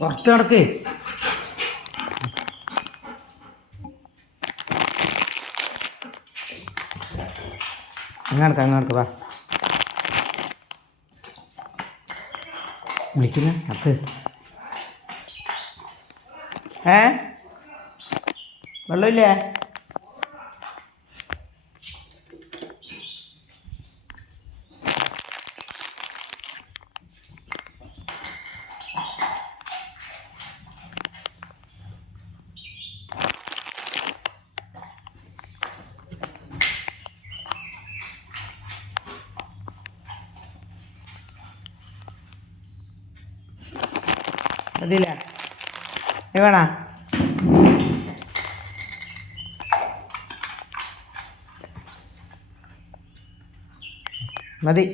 പുറത്ത് നടക്ക്. അങ്ങ് വാ. വിളിക്കുന്ന അക്ക് വെള്ളമില്ലേ? അതില്ല വേണ മതി.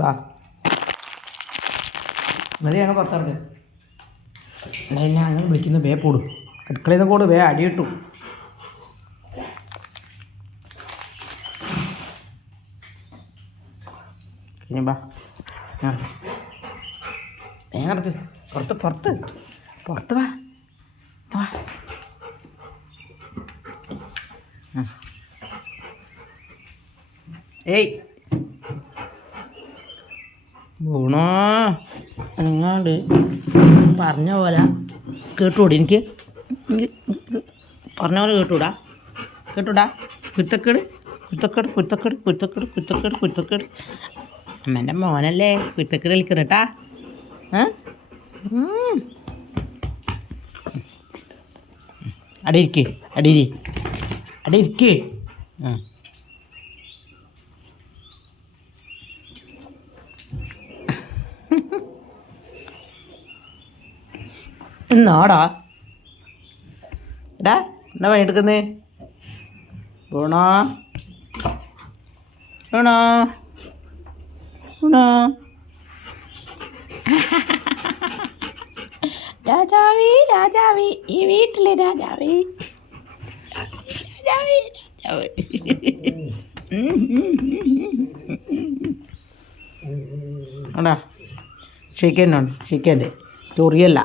വാ മതി. ഞങ്ങൾ പുറത്തിറങ്ങ്. എന്നെ അങ്ങനെ വിളിക്കുന്ന വേ പോടും. അടുക്കളയിൽ നിന്ന് പോട്. വേ അടിയിട്ടു. ഇനി വാ വേഗം പുറത്ത് വാ. വാ ഏയ് ഗുണോ എങ്ങാണ്ട് പറഞ്ഞ പോലെ കേട്ടൂടെ? എനിക്ക് പറഞ്ഞ പോലെ കേട്ടൂടാ കുരുത്തക്കേട് അമ്മേൻ്റെ മോനല്ലേ കുരുത്തക്കേട് കളിക്കുന്നേട്ടാ. അടിയിരിക്കേ. എന്നാടാ എന്താ പണിയെടുക്കുന്നേ? ഊണോ രാജാവി ഈ വീട്ടിലെ രാജാവി. ആടാ ഷിക്കൻ്റെ ചൊറിയല്ല.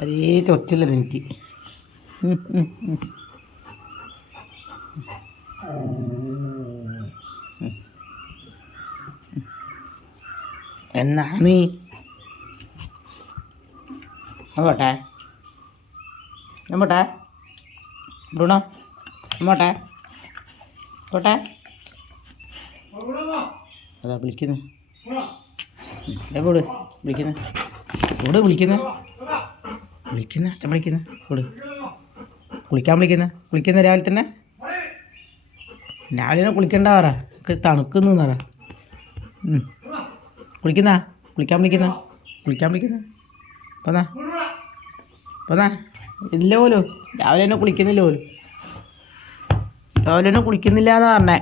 അതേ ചൊച്ചില്ല എനിക്ക്. എന്നാ നീ പോട്ടെ ബ്രൂണോ പോട്ടെ. അതാ വിളിക്കുന്നു. വിളിക്കുന്ന അച്ഛൻ കുളിക്കുന്ന രാവിലെ തന്നെ. രാവിലെ കുളിക്കണ്ട പറ. തണുക്കുന്നു പറ. കുളിക്കാൻ വിളിക്കുന്ന പോന്നാ ഇല്ല പോലും. രാവിലെ തന്നെ കുളിക്കുന്നില്ല പോലും. എന്ന് പറഞ്ഞേ.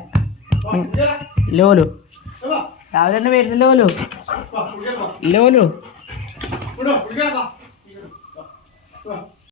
ഇല്ല പോലും. രാവിലെ തന്നെ വരുന്നില്ല പോലും. ഇല്ല പോലും.